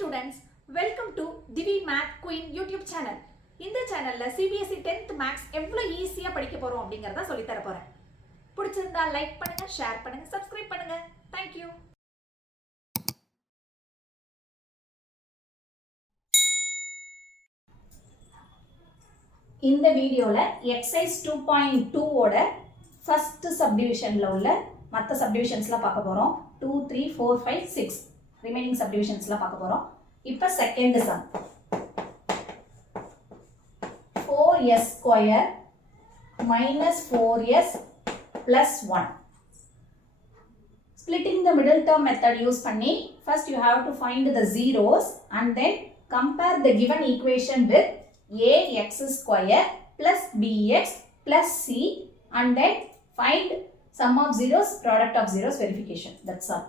students, welcome to Divi Math Queen YouTube channel. இந்த சேனல்ல CBSE 10th Maths எவ்வளவு ஈஸியா படிக்க போறோம் அப்படிங்கறத சொல்லி தர போறேன். பிடிச்சிருந்தா லைக் பண்ணுங்க, ஷேர் பண்ணுங்க, சப்ஸ்கிரைப் பண்ணுங்க. Thank you. இந்த வீடியோல exercise 2.2 ஓட first subdivisionல உள்ள மற்ற subdivisionsலாம் பார்க்க போறோம். 2 3 4 5 6 remaining subdivisionsலாம் பார்க்க போறோம். இப்போ second sum 4s square minus 4s plus 1. Splitting the middle term method use பண்ணி first you have to find the zeros and then compare the given equation with ax square plus bx plus c and then find sum of zeros, product of zeros, verification. That's all.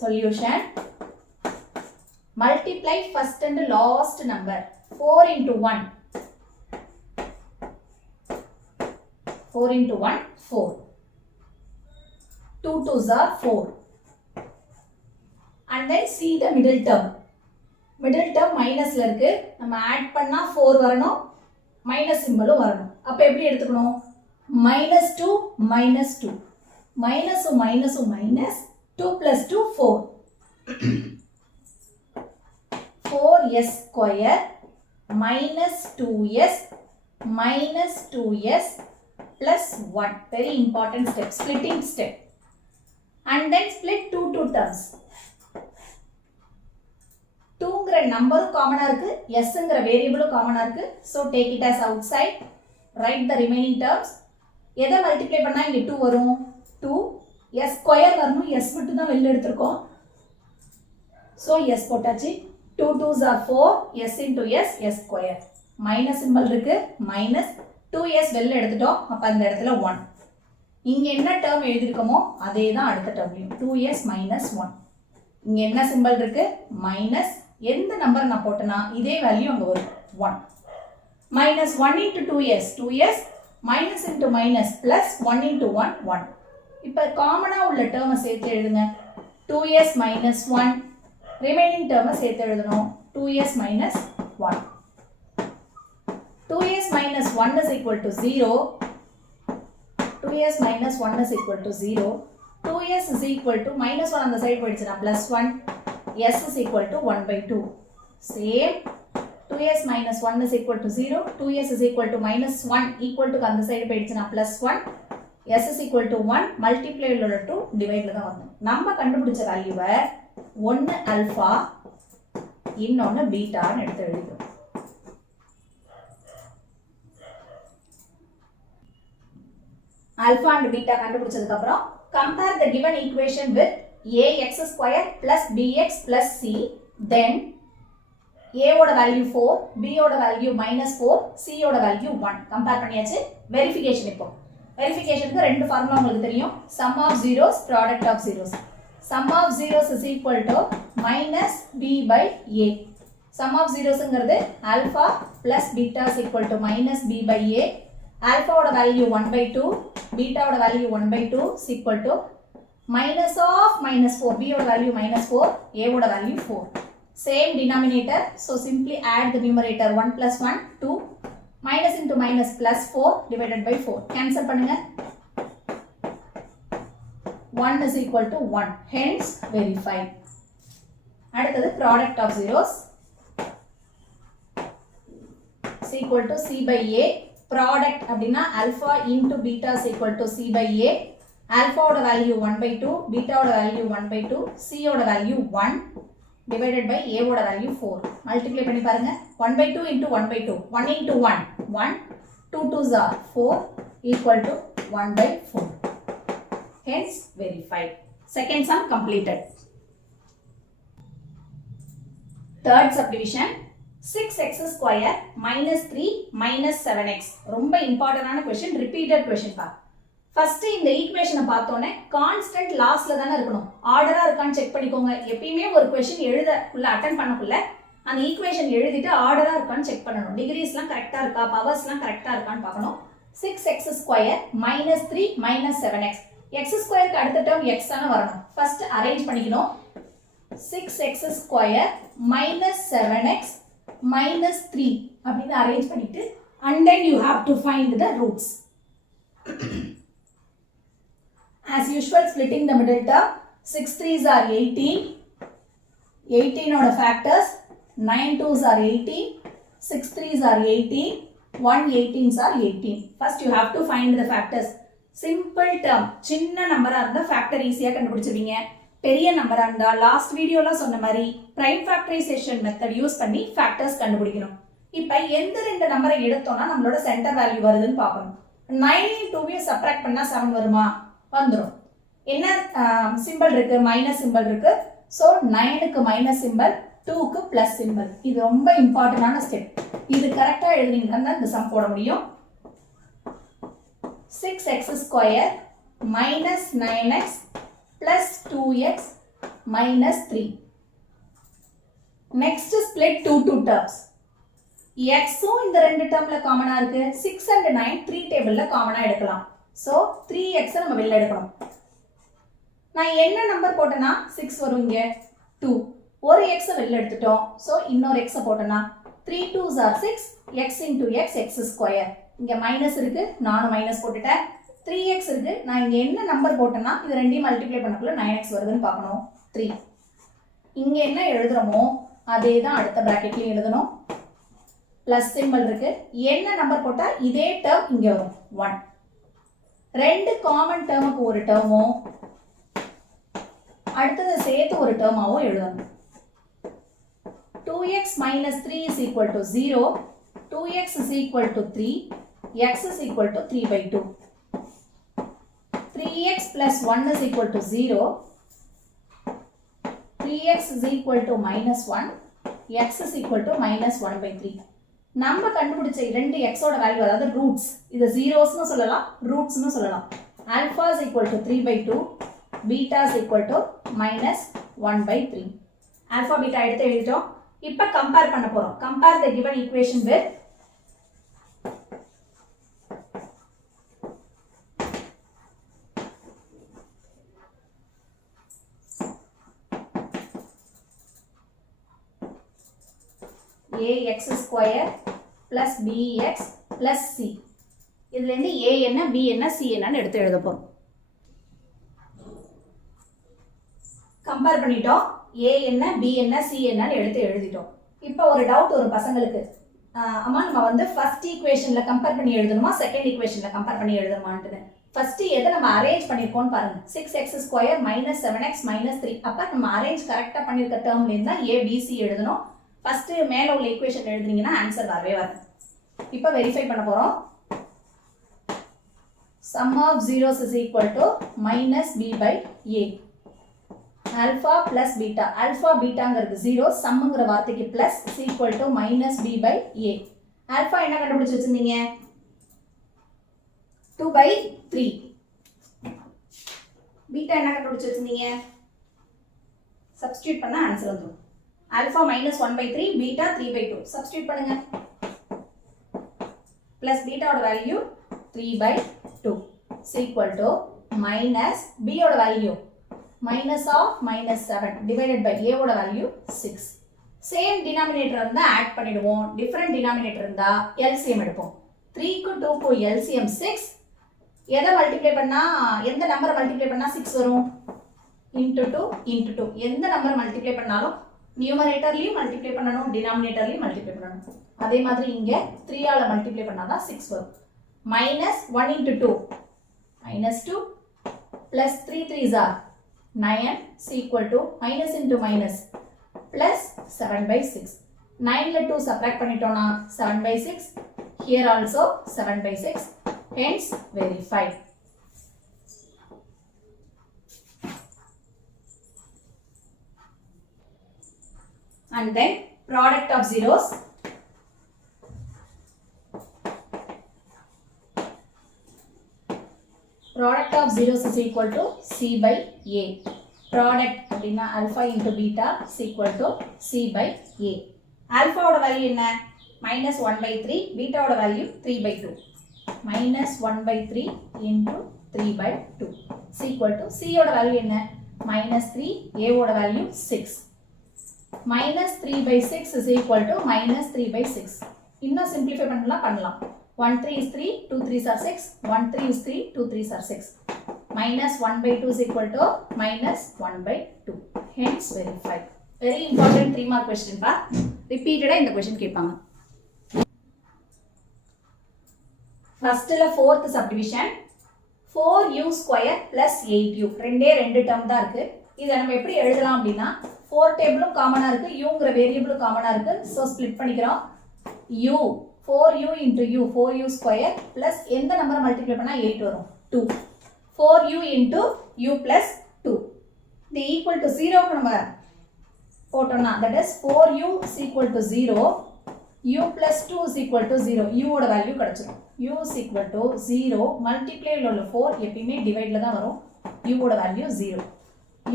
Solution. Multiply first and last number. 4 into 1. 4 into 1, 4. 2 2s are 4. And then see the middle term. Middle term minus ல இருக்கு. நம்ம add பண்ணா 4 வரணும். Minus symbol வரணும். அப்ப எப்படி எடுத்துக்கணும்? Minus 2, minus 2. Minus minus minus. 2 plus 2, 4. 4s square minus 2s minus 2s plus 1. Very important step, splitting step. And then split 2 terms. 2ங்கிற நம்பரும் காமனா இருக்கு, sங்கிற வேரியபிளும் காமனா இருக்கு. So take it as outside. Write the remaining terms. எதை multiply பண்ணா இங்க 2 வரும்? 2 s square வரணும், s மட்டும் தான் வெளில எடுத்துறோம். So s போட்டாச்சு. 2 2s are 4, s into s, s square. Minus symbol இருக்கு, மைனஸ் 2s வெளில எடுத்துட்டோம். அப்ப அந்த இடத்துல 1. இங்க என்ன டேர்ம் எழுதிருக்கோமோ அதே தான் அடுத்த டேர்ம்லயும். 2s minus 1. இங்க என்ன சிம்பல் இருக்கு? மைனஸ். எந்த நம்பர் நான் போட்டேனா இதே வேல்யூ அங்க வரும் 1. minus 1 into 2s, 2s minus into minus plus 1 into 1, 1. இப்ப காமனா உள்ள டேர்மை சேர்த்து எழுதுங்க. 2s minus 1. remaining term சேர்த்து எழுதணும். 2s minus 1. 2s minus 1 is equal to 0. 2s minus 1 is equal to 0. 2s is equal to minus 1 அந்த side போயிடுச்சுனா plus 1. s is equal to 1 by 2. Same. 2s minus 1 is equal to 0. 2s is equal to minus 1 equal to அந்த side போயிடுச்சுனா plus 1. s is equal to 1 multiply உள்ள 2 டிவைட்ல தான் வரணும். நம்ம கண்டுபிடிச்ச வேல்யூவை ஒன்னு alpha இன்னொன்னு பீட்டான்னு எடுத்து எழுதிக்கிறோம். ஆல்பா அண்ட் பீட்டா கண்டுபிடிச்சதுக்கு அப்புறம் compare the given equation with ax square plus bx plus c. Then a ஓட வேல்யூ 4, b ஓட வேல்யூ minus 4, c ஓட வேல்யூ 1. கம்பேர் பண்ணியாச்சு. வெரிஃபிகேஷன் இப்போ. வெரிஃபிகேஷனுக்கு ரெண்டு ஃபார்முலா உங்களுக்கு தெரியும். sum of zeros, product of zeros. sum of zeros is equal to minus b by a. sum of zeros ங்கிறது alpha plus beta is equal to minus b by a. alpha ஓட value 1 by 2, beta ஓட value 1 by 2 is equal to minus of minus 4. b ஓட value minus 4, a ஓட value 4. Same denominator, so simply add the numerator 1 plus 1, 2. Minus into minus plus 4 divided by 4. Cancel பண்ணுங்க. 1 is equal to 1. Hence verified. அடுத்தது product of zeros is equal to c by a. Product அப்படின்னா alpha into beta is equal to c by a. Alpha ஓட value 1 by 2, beta ஓட value 1 by 2, c ஓட value 1 divided by a ஓட value 4. Multiply பண்ணி பாருங்க. 1 by 2 into 1 by 2. 1 into 1, 1. 2 2s are 4 equal to 1 by 4. Hence verified. Second sum completed. Third subdivision 6x square minus 3 minus 7x. ரொம்ப இம்பார்ட்டன்டான question, repeated question பா. First இந்த ஈக்குவேஷனை பார்த்தோன்னே constant லாஸ்ட்ல தானே இருக்கணும். ஆர்டரா இருக்கான்னு செக் பண்ணிக்கோங்க. எப்பயுமே ஒரு கொஸ்டின் எழுதக்குள்ள அட்டென்ட் பண்ணக்குள்ள அந்த ஈக்குவேஷன் எழுதிட்டு ஆர்டரா இருக்கான்னு செக் பண்ணணும். டிகிரிஸ்லாம் கரெக்டா இருக்கா, பவர்ஸ்லாம் கரெக்டா இருக்கான்னு பார்க்கணும். 6x square minus 3 minus 7x. x ஸ்கொயருக்கு அடுத்த டேர்ம் x தானே வரணும். ஃபர்ஸ்ட் அரேஞ்ச் பண்ணிக்கணும். 6x square minus 7x minus 3 அப்படின்னு அரேஞ்ச் பண்ணிட்டு and then you have to find the roots. As usual, splitting the middle term, 6 3s are 18, 18 oda factors, 9 2s are 18, 6 3s are 18, 1 18s are 18. First you have to find the factors. Simple term, சின்ன நம்பரா இருந்தா factor ஈஸியா கண்டுபிடிச்சிடுவீங்க. பெரிய நம்பரா இருந்தா last வீடியோல சொன்ன மாதிரி பிரைம் ஃபேக்டரைசேஷன் மெத்தட் யூஸ் பண்ணி ஃபேக்டர்ஸ் கண்டுபிடிக்கணும். இப்போ எந்த ரெண்டு நம்பரை எடுத்தோம்னா நம்மளோட சென்டர் வேல்யூ வருதுன்னு பார்க்கணும். 9 2 சப்ட்ராக்ட் பண்ணா 7 வருமா? வந்துரும். என்ன சிம்பிள் இருக்கு? மைனஸ் சிம்பிள் இருக்கு. ஸோ 9க்கு மைனஸ் சிம்பிள், 2க்கு பிளஸ் சிம்பிள். இது ரொம்ப இம்பார்ட்டன்டான ஸ்டெப். இது கரெக்டா எழுதுனீங்கன்னா இந்த சம் போட முடியும். 6x square minus 9x plus 2x minus 3. Next split 2 terms. xும் இந்த ரெண்டு டேர்ம்ல காமனா இருக்கு. 6 and 9 3 டேபிள்ல காமனா எடுக்கலாம். சோ 3x நம்ம வெளில எடுக்கணும். நான் என்ன நம்பர் போட்டேனா 6 வரும் இங்க 2. ஒரு x வெளில எடுத்துட்டோம். சோ இன்னொரு x போட்டேனா 3 2s are 6 x into x x square. இங்க மைனஸ் இருக்கு, நானும் மைனஸ் போட்டுட்டேன். 3x இருக்கு, நான் இங்க என்ன நம்பர் போட்டேனா இது ரெண்டையும் மல்டிப்ளை பண்ணக்குள்ள 9x வருதுன்னு பார்க்கணும். 3. இங்க என்ன எழுதுறோமோ அதே தான் அடுத்த பிராக்கெட்லயும் எழுதணும். பிளஸ் சிம்பிள் இருக்கு. என்ன நம்பர் போட்டா இதே டேர்ம் இங்க வரும் 1. ரெண்டு காமன் டேர்முக்கு ஒரு டேர்மும் அடுத்தது சேர்த்து ஒரு டேர்மாவும் எழுதணும். 2x minus 3 is equal to 0. 2x is equal to 3. X is equal to 3 by 2. 3x plus 1 is equal to 0. 3x is equal to minus 1. X is equal to minus 1 by 3. நம்ம கண்டுபிடிச்ச ரெண்டு x ஓட value அதாவது roots, இது ஜீரோஸ்னு சொல்லலாம், ரூட்ஸ்னு சொல்லலாம். Alpha is equal to 3 by 2, beta is equal to minus 1 by 3. Alpha beta எடுத்து எழுதிட்டோம். இப்போ கம்பேர் பண்ண போறோம். Compare the given equation with ax square plus bx plus c. இதுல இருந்து a என்ன b என்ன c என்னன்னு எடுத்து எழுத போறோம். கம்பேர் பண்ணிட்டோம். a என்ன b என்ன c என்னன்னு எடுத்து எழுதிட்டோம். இப்போ ஒரு டவுட் ஒரு பசங்களுக்கு, அம்மா நம்ம வந்து ஃபர்ஸ்ட் ஈக்குவேஷன்ல கம்பேர் பண்ணி எழுதணுமா செகண்ட் ஈக்குவேஷன்ல கம்பேர் பண்ணி எழுதணுமான்னு. ஃபர்ஸ்ட் எதை நம்ம அரேஞ்ச் பண்ணிருக்கோம்னு பாருங்க. 6x square minus 7x minus 3. அப்ப நம்ம அரேஞ்ச் கரெக்டா பண்ணிருக்க டேர்ம்ல இருந்தா a b c எழுதணும். ஃபர்ஸ்ட் மேல உள்ள ஈக்குவேஷன் எழுதுனீங்கன்னா ஆன்சர் வரவே வராது. இப்போ வெரிஃபை பண்ண போறோம். sum of zeros is equal to minus b by a. alpha plus beta. alpha betaங்கிறது 0, சம்ங்கற வார்த்தைக்கு plus is equal to minus b by a. alpha என்ன கண்டுபிடிச்சு வச்சிருந்தீங்க? 2 by 3. beta என்ன கண்டுபிடிச்சு வச்சிருந்தீங்க? சப்ஸ்டிட்யூட் பண்ணா ஆன்சர் வந்துரும். alpha minus 1 by 3, beta 3 by 2. Substitute பண்ணுங்க. plus beta ஓட value 3 by 2 is equal to minus b ஓட value minus of minus 7 divided by a ஓட வேல்யூ 6. சேம் டினாமினேட்டர் இருந்தா ஆட் பண்ணிடுவோம். டிஃபரண்ட் டினாமினேட்டர் இருந்தா LCM எடுப்போம். 3 க்கு 2 க்கு LCM 6. எதை மல்டிப்ளை பண்ணா எந்த நம்பரை மல்டிப்ளை பண்ணா 6 வரும்? into 2 into 2. எந்த நம்பரை மல்டிப்ளை பண்ணாலும் நியூமரேட்டர்லயும் மல்டிப்ளை பண்ணனும், டினாமினேட்டர்லயும் மல்டிப்ளை பண்ணனும். அதே மாதிரி இங்க 3 ஆல மல்டிப்ளை பண்ணாதான் 6 வரும். minus 1 into 2 minus 2 plus 3 3s are 9 is equal to minus into minus plus 7 by 6. 9 ல 2 subtract பண்ணிட்டோம்னா 7 by 6. Here also 7 by 6. Hence verified. And then product of zeros. Product of zeros is equal to c by a. Product அப்படினா alpha into beta is equal to c by a. Alpha ஓட value என்ன? minus 1 by 3. Beta ஓட value 3 by 2. minus 1 by 3 into 3 by 2 is equal to c ஓட value என்ன? minus 3, a ஓட value 6. Minus 3 by 6 is equal to minus 3 by 6. இன்னும் simplify பண்ணலாம். 1 3 is 3, 2 3s are 6, 1 3 is 3, 2 3s are 6. Minus 1 by 2 is equal to minus 1 by 2. Hence verify. Very important 3 mark question pa. Repeated இந்த question கேட்பாங்க. First la fourth subdivision 4u square plus 8u ரெண்டே ரெண்டு term தான் இருக்கு. இத நம்ம எப்படி எழுதலாம் அப்படினா 4 டேபிளும் காமனா இருக்கு, uங்கற வேரியபிளும் காமனா இருக்கு. சோ ஸ்ப்ளிட் பண்ணிக்கிறோம். u 4u into u 4u square plus எந்த நம்பரை மல்டிப்ளை பண்ணா 8 வரும் 2. 4u into u plus 2. இது equal to 0 க்கு நம்ம போட்டோம்னா that is 4u is equal to 0, u plus 2 is equal to 0. u ஓட வேல்யூ கிடைச்சிரும். u is equal to 0 multiply ல உள்ள 4 எப்பவுமே டிவைட் ல தான் வரும். u ஓட value 0.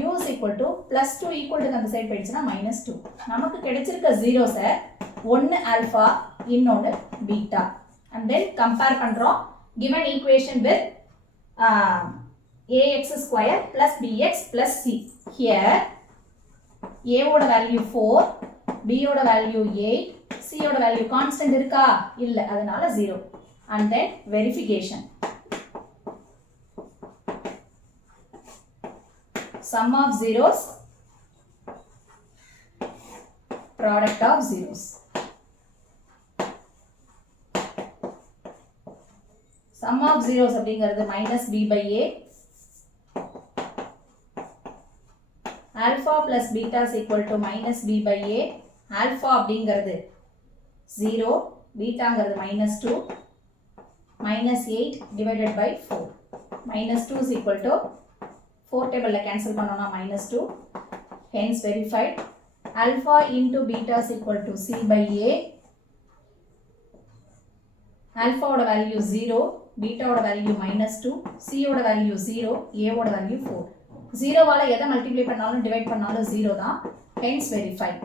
u is equal to plus 2 equal to அந்த சைடு போயிடுச்சுனா minus 2. நமக்கு கிடைச்சிருக்க zeros ஒன்னு ஆல்பா இன்னொன்னு பீட்டா and then compare பண்றோம். given equation with ax square plus bx plus c. here a ஓட வேல்யூ 4, b ஓட வேல்யூ 8, c ஓட value constant இருக்கா இல்ல, அதனால 0. and then verification. sum of zeros, product of zeros. sum of zeros அப்படிங்கிறது minus b by a, alpha plus beta is equal to minus b by a. alpha அப்படிங்கிறது 0, betaங்கிறது minus 2, minus 8 divided by 4. minus 2 is equal to 4 table cancel பண்ணோம்னா minus 2. hence verified. alpha into beta is equal to c by a. alpha ஓட value 0, beta ஓட value minus 2, c ஓட value 0, a ஓட value 4. 0 வால எதை multiply பண்ணாலும் divide பண்ணாலும் 0 தான். hence verified.